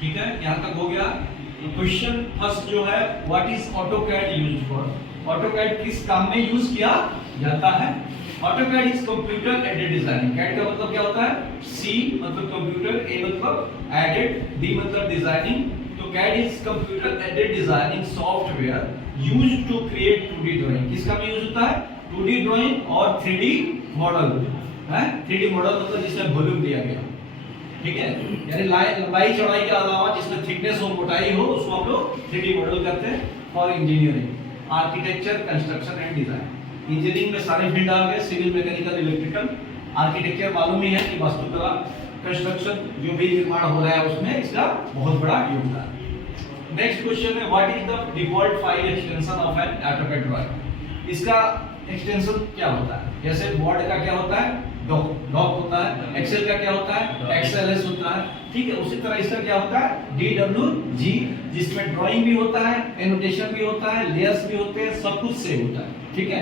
ठीक है, यहाँ तक हो गया। क्वेश्चन फर्स्ट जो है, what is AutoCAD used for? AutoCAD किस काम में यूज किया जाता है? AutoCAD is computer aided designing. CAD का मतलब क्या होता है? सी मतलब कंप्यूटर, ए मतलब एडेड, डी मतलब डिजाइनिंग। तो CAD is computer aided designing software used to create 2D drawing. किसका में यूज होता है? 2D ड्राइंग और 3D मॉडल है। 3D मॉडल मतलब जिसमें वॉल्यूम दिया गया, ठीक है, यानी लंबाई चौड़ाई के अलावा जिसमें थिकनेस और मोटाई हो उसको हम लोग 3D मॉडल करते हैं। For engineering, architecture, construction and design. Engineering में सारे फील्ड आ गए, सिविल, मैकेनिकल, इलेक्ट्रिकल। आर्किटेक्चर मालूम ही है कि वास्तुकला, कंस्ट्रक्शन जो भी निर्माण हो रहा है उसमें इसका बहुत बड़ा योगदान। नेक्स्ट क्वेश्चन है, what is the default file extension of an AutoCAD drawing? इसका एक्सटेंशन क्या होता है? जैसे वर्ड का क्या होता है? डॉक होता है। एक्सेल का क्या होता है? एक्सएलएस होता है, ठीक है। उसी तरह इसका क्या होता है? DWG, जिसमें ड्राइंग भी होता है, एनोटेशन भी होता है, लेयर्स भी होते हैं, सब कुछ सेम होता है, ठीक है।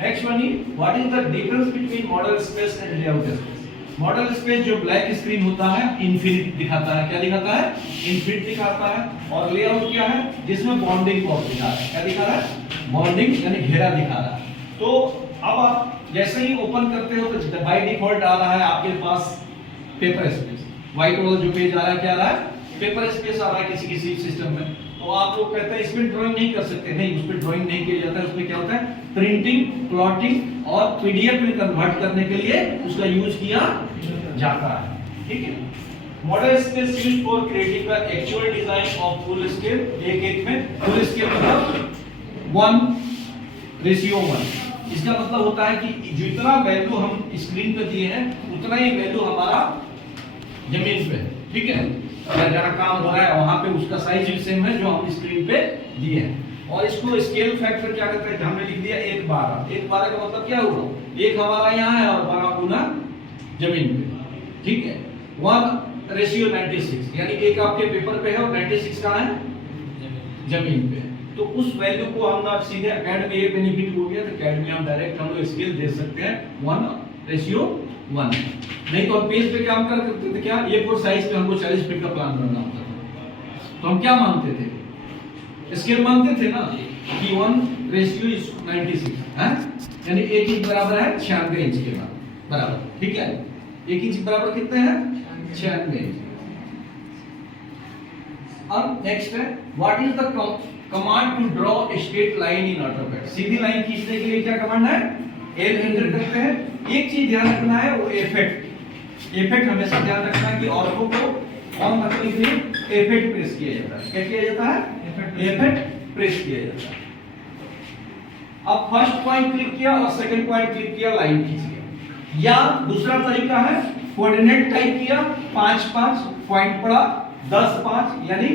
Next one is, what is the difference between model space and layout space? Model space जो ब्लैक स्क्रीन होता है, इन्फिनिट दिखाता है। क्या दिखाता है? इन्फिनिट दिखाता है। और लेआउट क्या है? जिसमें बॉन्डिंग बॉक्स दिखा रहा है। क्या दिखा रहा है? बॉन्डिंग यानी घेरा दिखा रहा है। तो अब आप जैसे ही ओपन करते हो तो बाय डिफॉल्ट आ रहा है आपके पास पेपर स्पेस। व्हाइट वाला जो पेज आ रहा है क्या आ रहा है? पेपर स्पेस आ रहा है किसी किसी सिस्टम में। तो आप लोग कहते हैं इसमें ड्राइंग नहीं कर सकते, नहीं, उसमें ड्राइंग नहीं किया जाता है। उसमें क्या होता है? प्रिंटिंग, प्लॉटिंग और पीडीएफ में कन्वर्ट करने के लिए उसका यूज किया जाता है, ठीक है। Model space used for creating the actual design of full scale. एक में फुल स्केल मतलब 1:1। इसका मतलब होता है कि जितना वैल्यू हम स्क्रीन पे दिए हैं उतना ही वैल्यू हमारा जमीन पे, ठीक है। जहाँ काम हो रहा है वहां पे उसका साइज भी सेम है जो हम स्क्रीन पे दिए हैं। और इसको स्केल फैक्टर क्या कहते हैं? हमने लिख दिया 1:12। 1:12 का मतलब क्या हुआ? एक हमारा यहाँ है और 12 गुना जमीन पे, ठीक है। 1:96 यानी एक आपके पेपर पे है और 96 का है जमीन पे। तो उस वैल्यू को हम ना सीधे कैड में ये बेनिफिट हो गया, तो कैड में हम डायरेक्ट हम लोग स्केल दे सकते हैं 1:1। नहीं तो पेज पे काम कर करते थे क्या? A4 साइज पे हमको 40 फीट का प्लान बनाना होता था, तो हम क्या मानते थे? स्केल मानते थे ना कि 1:96 है, यानी 1 इंच बराबर है 96 इंच के बराबर, ठीक है। 1 इंच बराबर कितने हैं? 96 इंच। अब नेक्स्ट है, what is the command to draw a straight line in AutoCAD? सीधी लाइन खींचने के लिए क्या कमांड है? एल एंटर करते हैं। एक चीज ध्यान रखना है, वो इफेक्ट हमेशा ध्यान रखना है कि ऑर्थो को ऑन रखने के लिए इफेक्ट प्रेस किया जाता है। क्या किया जाता है? इफेक्ट प्रेस किया जाता है। अब फर्स्ट पॉइंट क्लिक किया और सेकंड पॉइंट क्लिक किया, लाइन खींच गया। या दूसरा तरीका है कोऑर्डिनेट टाइप किया, 5-5 पॉइंट पड़ा, 10-5 यानी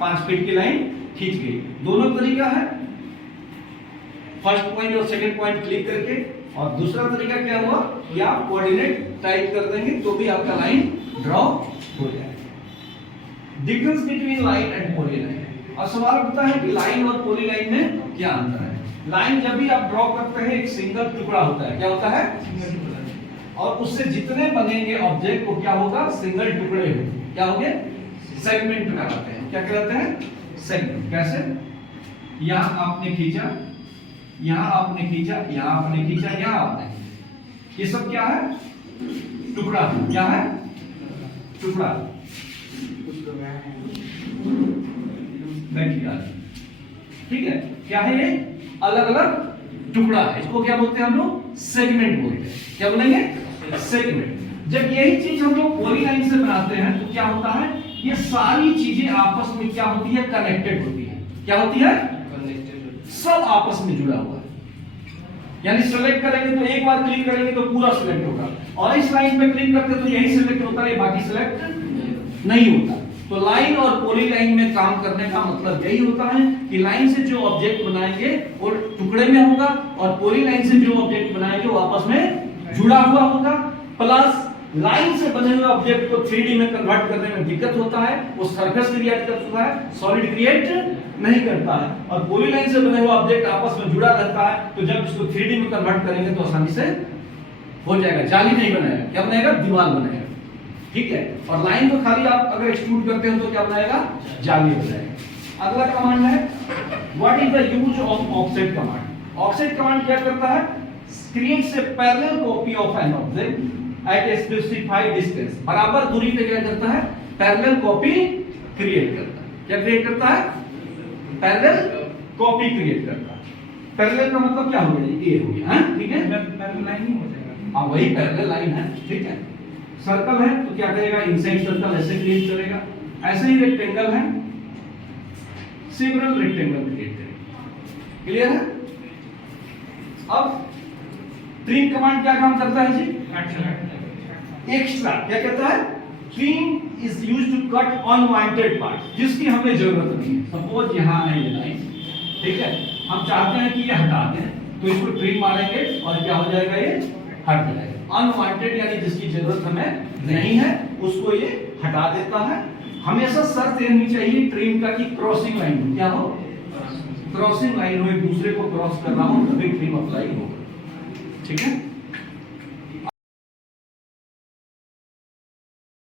5 फीट की लाइन खींच गई। दोनों तरीका है, फर्स्ट पॉइंट और सेकंड पॉइंट क्लिक करके। और दूसरा तरीका क्या हुआ कि आप कोऑर्डिनेट टाइप कर देंगे तो भी आपका लाइन ड्रॉ हो जाएगा। Difference between line and polyline. और सवाल उठता है कि लाइन और पॉलीलाइन में क्या अंतर है? लाइन जब भी आप ड्रॉ करते हैं एक सिंगल टुकड़ा होता है। क्या होता है? सिंगल टुकड़ा। और उससे जितने बनेंगे ऑब्जेक्ट को क्या होगा? सिंगल टुकड़े होंगे। क्या होंगे? सेगमेंट कहलाते हैं। क्या कहलाते हैं? सेगमेंट। कैसे? यहां आपने खींचा, यहां आपने खींचा, यहां आपने खींचा, यहां आपने, ये सब क्या है? टुकड़ा। क्या है? टुकड़ा। ठीक है, क्या है ये? अलग अलग टुकड़ा है। इसको क्या बोलते हैं हम लोग? सेगमेंट बोलते हैं। क्या बोलेंगे? सेगमेंट। जब यही चीज हम लोग पॉलीलाइन से बनाते हैं तो क्या होता है? ये सारी चीजें आपस में क्या होती है? कनेक्टेड होती है। क्या होती है? सब आपस में जुड़ा हुआ है। यानी सेलेक्ट करेंगे तो एक बार क्लिक करेंगे तो पूरा सिलेक्ट होगा, और इस लाइन पे क्लिक करते तो यही सिलेक्ट होता है, बाकी सिलेक्ट नहीं होता। तो लाइन और पॉलीलाइन में काम करने का मतलब यही होता है कि लाइन से जो ऑब्जेक्ट बनाएंगे वो टुकड़े में होगा, और पॉलीलाइन से जो ऑब्जेक्ट बनाएंगे वो आपस में जुड़ा हुआ होगा। प्लस लाइन से बने हुए ऑब्जेक्ट को 3D में कन्वर्ट करने में दिक्कत होता है, वो सरफेस क्रिएट करता है, सॉलिड क्रिएट नहीं करता है। और पॉलीलाइन से बने हुए ऑब्जेक्ट आपस में जुड़ा रहता है, तो जब इसको 3D में कन्वर्ट करेंगे तो आसानी से हो जाएगा। जाली नहीं बनाएगा, क्या बनाएगा? दीवार बनाएगा, ठीक है, और लाइन को खाली आप अगर एक्सट्रूड करते हो तो क्या बनाएगा, जाली हो जाएगा। अगला कमांड है what is the use of offset command. Offset command क्या करता है, creates a parallel copy of an object at a specified distance. बराबर दूरी पे क्या करता है, पैरेलल कॉपी क्रिएट करता है। क्या क्रिएट करता है, पैरेलल कॉपी क्रिएट करता है। पैरेलल का मतलब क्या हो गया, ये हो गया, ठीक है, पैरेलल लाइन ही हो जाएगा। हाँ वही पैरेलल लाइन है, ठीक है। सर्कल है तो क्या करेगा, इनसाइड सर्कल ऐसे क्रिएट करेगा। ऐसे ही रेक्टेंगल है, सेवरल रेक्टेंगल क्रिएट करेगा। क्लियर है। अब ट्रिम कमांड क्या काम करता है जी, एक्स्ट्रा क्या कहता है, trim is used to cut unwanted part जिसकी हमें जरूरत नहीं है। सपोज यहां है ये लाइन, ठीक है, हम चाहते हैं कि ये हटा दें तो इसको ट्रिम मारेंगे और क्या हो जाएगा, ये हट जाएगा। अनवांटेड यानी जिसकी जरूरत हमें नहीं है उसको ये हटा देता है। हमेशा शर्त रहनी चाहिए ट्रिम का कि क्रॉसिंग लाइन हो, क्या हो, क्रॉसिंग लाइन हो, एक दूसरे को क्रॉस कर रहा हो तभी ट्रिम अप्लाई होगा, ठीक है।